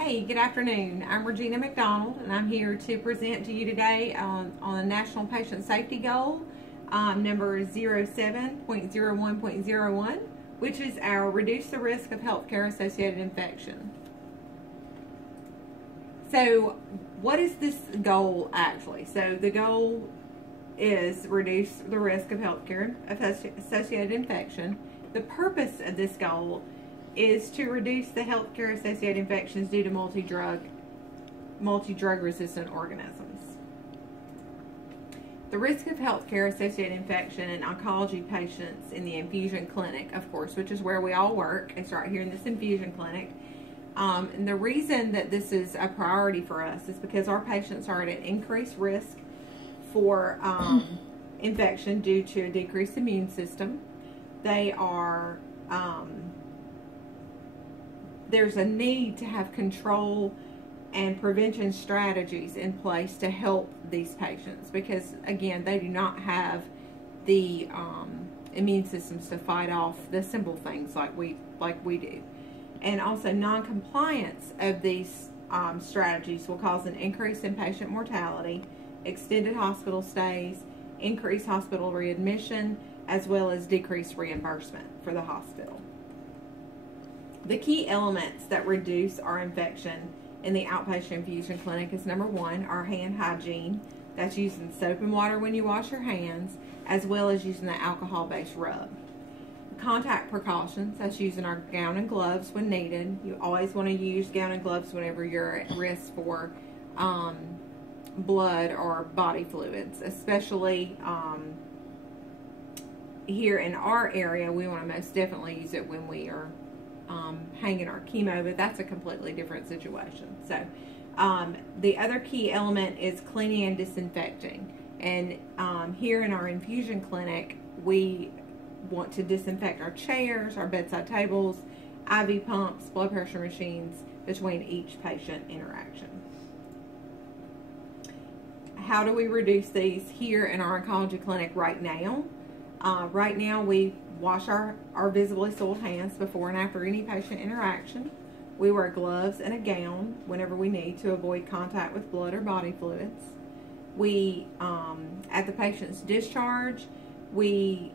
Hey, good afternoon. I'm Regina McDonald, and I'm here to present to you today on the National Patient Safety Goal, number 07.01.01, which is our Reduce the Risk of Healthcare-Associated Infection. So, what is this goal actually? So, the goal is reduce the risk of healthcare-associated infection. The purpose of this goal is to reduce the healthcare-associated infections due to multi-drug resistant organisms. The risk of healthcare-associated infection in oncology patients in the infusion clinic, of course, which is where we all work, is right here in this infusion clinic. And the reason that this is a priority for us is because our patients are at an increased risk for infection due to a decreased immune system. They are there's a need to have control and prevention strategies in place to help these patients because, again, they do not have the immune systems to fight off the simple things like we do. And also, non-compliance of these strategies will cause an increase in patient mortality, extended hospital stays, increased hospital readmission, as well as decreased reimbursement for the hospital. The key elements that reduce our infection in the outpatient infusion clinic is number one, our hand hygiene. That's using soap and water when you wash your hands, as well as using the alcohol-based rub. Contact precautions, that's using our gown and gloves when needed. You always want to use gown and gloves whenever you're at risk for blood or body fluids, especially here in our area. We want to most definitely use it when we are hanging our chemo, but that's a completely different situation. So the other key element is cleaning and disinfecting. And here in our infusion clinic, we want to disinfect our chairs, our bedside tables, IV pumps, blood pressure machines between each patient interaction. How do we reduce these here in our oncology clinic right now? Right now, we wash our visibly soiled hands before and after any patient interaction. We wear gloves and a gown whenever we need to avoid contact with blood or body fluids. We, at the patient's discharge, the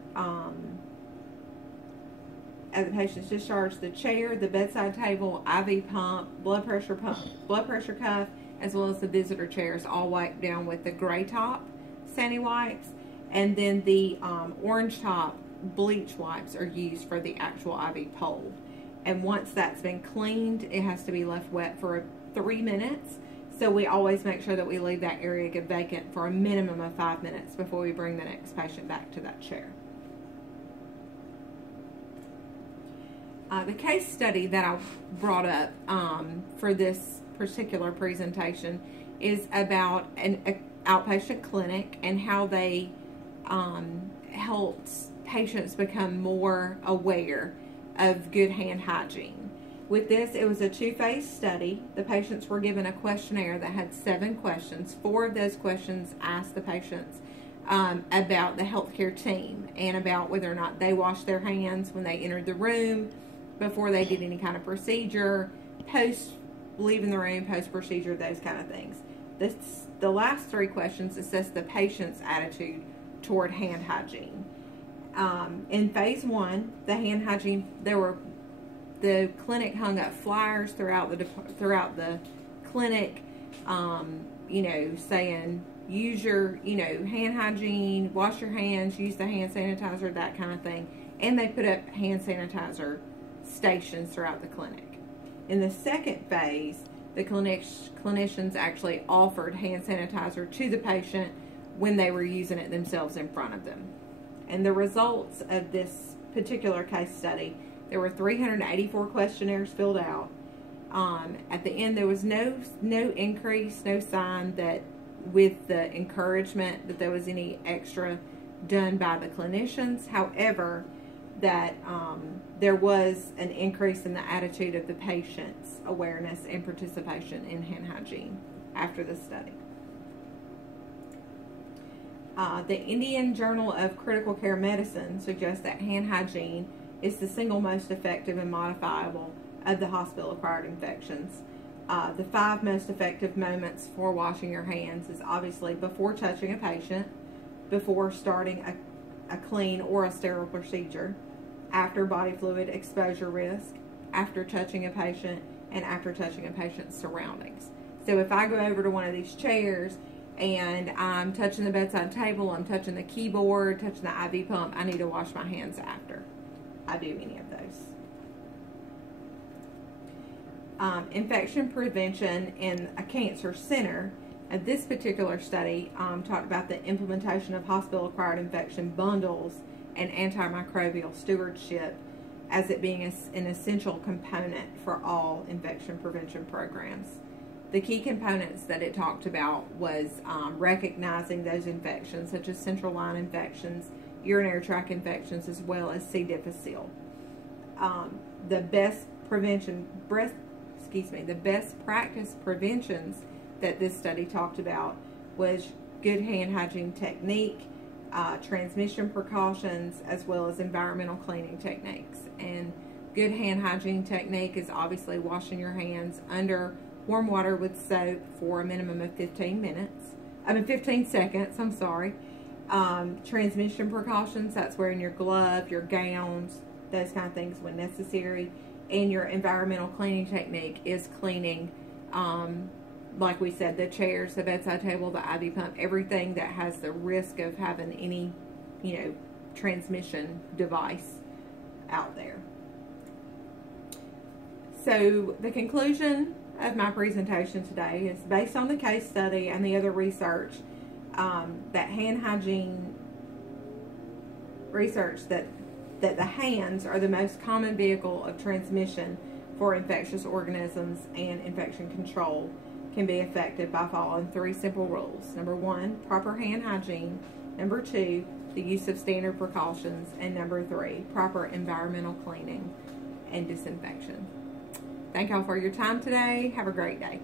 chair, the bedside table, IV pump, blood pressure cuff, as well as the visitor chairs, all wiped down with the gray top Sandy wipes, and then the orange top bleach wipes are used for the actual IV pole. And once that's been cleaned, it has to be left wet for 3 minutes. So we always make sure that we leave that area vacant for a minimum of 5 minutes before we bring the next patient back to that chair. The case study that I brought up for this particular presentation is about an outpatient clinic and how they helped patients become more aware of good hand hygiene. With this, it was a two-phase study. The patients were given a questionnaire that had 7 questions. 4 of those questions asked the patients about the healthcare team and about whether or not they washed their hands when they entered the room, before they did any kind of procedure, post leaving the room, post-procedure, those kind of things. The last 3 questions assess the patient's attitude toward hand hygiene. In phase 1, the hand hygiene, the clinic hung up flyers throughout the clinic, saying use your, hand hygiene, wash your hands, use the hand sanitizer, that kind of thing. And they put up hand sanitizer stations throughout the clinic. In the second phase, the clinicians actually offered hand sanitizer to the patient when they were using it themselves in front of them. And the results of this particular case study, there were 384 questionnaires filled out. At the end, there was no increase, no sign that with the encouragement that there was any extra done by the clinicians. However, that there was an increase in the attitude of the patient's awareness and participation in hand hygiene after the study. The Indian Journal of Critical Care Medicine suggests that hand hygiene is the single most effective and modifiable of the hospital-acquired infections. The 5 most effective moments for washing your hands is obviously before touching a patient, before starting a clean or a sterile procedure, after body fluid exposure risk, after touching a patient, and after touching a patient's surroundings. So if I go over to one of these chairs and I'm touching the bedside table, I'm touching the keyboard, touching the IV pump, I need to wash my hands after I do any of those. Infection prevention in a cancer center. This particular study talked about the implementation of hospital-acquired infection bundles and antimicrobial stewardship as it being an essential component for all infection prevention programs. The key components that it talked about was recognizing those infections, such as central line infections, urinary tract infections, as well as C. difficile. The best practice preventions that this study talked about was good hand hygiene technique, transmission precautions, as well as environmental cleaning techniques. And good hand hygiene technique is obviously washing your hands under warm water with soap for a minimum of 15 seconds, I'm sorry. Transmission precautions, that's wearing your glove, your gowns, those kind of things when necessary. And your environmental cleaning technique is cleaning, like we said, the chairs, the bedside table, the IV pump, everything that has the risk of having any, transmission device out there. So the conclusion of my presentation today is based on the case study and the other research, that hand hygiene research that the hands are the most common vehicle of transmission for infectious organisms, and infection control can be effective by following 3 simple rules. Number 1, proper hand hygiene. Number 2, the use of standard precautions. And number 3, proper environmental cleaning and disinfection. Thank y'all for your time today. Have a great day.